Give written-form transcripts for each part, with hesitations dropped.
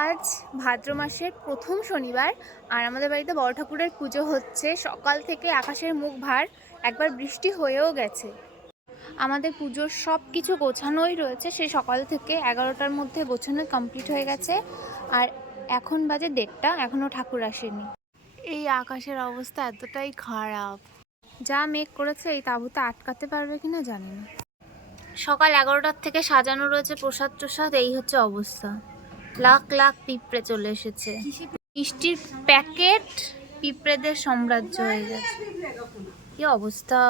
আজ ভাদ্র মাসের প্রথম শনিবার আর আমাদের বাড়িতে বড় ঠাকুরের পুজো হচ্ছে। সকাল থেকে আকাশের মুখ ভার, একবার বৃষ্টি হয়েও গেছে। আমাদের পুজোর সব কিছু গোছানোই রয়েছে, সেই সকাল থেকে 11টার মধ্যে গোছানো কমপ্লিট হয়ে গেছে। আর এখন বাজে 1:30, এখনও ঠাকুর আসেনি। এই আকাশের অবস্থা এতটাই খারাপ, যা মেঘ করেছে এই তাঁবুতে আটকাতে পারবে কিনা জানি না। সকাল 11টার থেকে সাজানো রয়েছে প্রসাদ টসাদ, এই হচ্ছে অবস্থা। লাখ লাখ পিঁপড়ে চলে এসেছে, মিষ্টির প্যাকেট পিঁপড়েদের সাম্রাজ্য হয়ে গেছে। কি অবস্থা!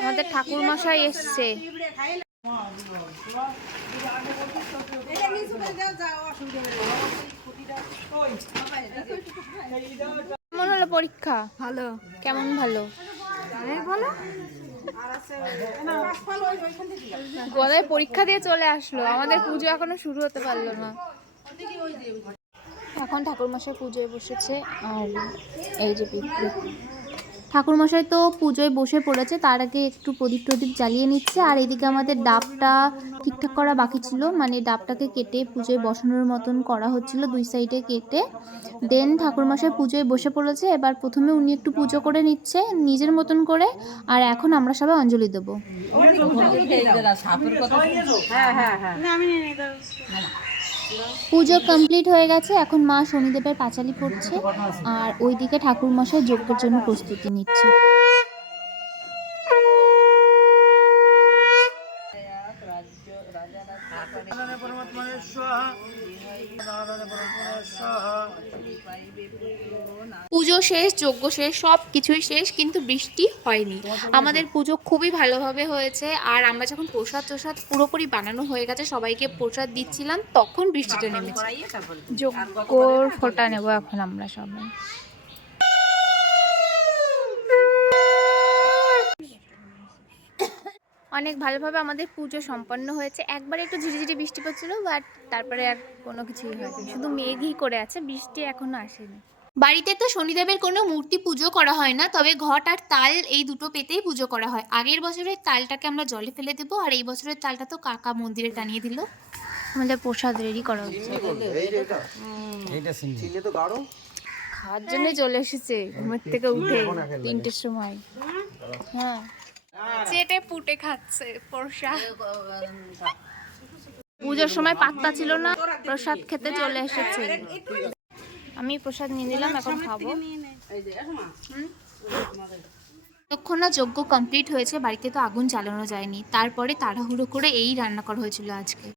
আমাদের ঠাকুর মশাই এসছে। কেমন হলো পরীক্ষা? ভালো। কেমন ভালো? ভালো। গলায় পরীক্ষা দিয়ে চলে আসলো, আমাদের পুজো এখনো শুরু হতে পারলো না। এখন ঠাকুরমশাই পুজোয় বসেছে আর এই যে ঠাকুরমশাই তো পুজোয় বসে পড়েছে, তার আগে একটু প্রদীপ টদীপ জ্বালিয়ে নিচ্ছে। আর এদিকে আমাদের ডাবটা ঠিকঠাক করা বাকি ছিল, মানে ডাবটাকে কেটে পুজোয় বসানোর মতন করা হচ্ছিল, দুই সাইডে কেটে। দেন ঠাকুরমশাই পুজোয় বসে পড়েছে। এবার প্রথমে উনি একটু পুজো করে নিচ্ছে নিজের মতন করে, আর এখন আমরা সবাই অঞ্জলি দেবো। পুজো কমপ্লিট হয়ে গেছে, এখন মা শনিদেবের পাঁচালি পড়ছে আর ওইদিকে ঠাকুরমশাই যজ্ঞের জন্য প্রস্তুতি নিচ্ছে। পুজো শেষ, যজ্ঞ শেষ, সব কিছুই শেষ, কিন্তু বৃষ্টি হয়নি। আমাদের পুজো খুবই ভালোভাবে হয়েছে। আর আমরা যখন প্রসাদ টসাদ পুরোপুরি বানানো হয়ে গেছে, সবাইকে প্রসাদ দিচ্ছিলাম, তখন বৃষ্টিটা নেমেছে। যজ্ঞর ফোঁটা নেব এখন আমরা সবাই। অনেক ভালোভাবে আমাদের পুজো সম্পন্ন হয়েছে। একবার একটু ঝিরিঝিরি বৃষ্টি পড়ছিল, বাট তারপরে আর কোনো কিছুই হয়নি, শুধু মেঘই করে আছে, বৃষ্টি এখনো আসেনি। বাড়িতে তো শনিদেবের কোনো মূর্তি পুজো করা হয় না, তবে ঘট আর তাল এই দুটো পেতেই পুজো করা হয়। আগের বছরের তালটাকে আমরা জলে ফেলে দেবো, আর এই বছরের তালটা তো কাকা মন্দিরে টানিয়ে দিল। আমাদের প্রসাদ রেডি করা হচ্ছে, খাওয়ার জন্য চলে এসেছে ঘুমের থেকে উঠে 3টের সময়। হ্যাঁ, চেটে পুটে খাচ্ছে প্রসাদ। পুজোর সময় পাত্তা ছিল না, প্রসাদ খেতে চলে এসেছে। আমি প্রসাদ নিয়ে নিলাম, এখন খাবো। যতক্ষণ না যজ্ঞ কমপ্লিট হয়েছে বাড়িতে তো আগুন জ্বালানো যায়নি, তারপরে তাড়াহুড়ো করে এই রান্না করা হয়েছিল আজকে।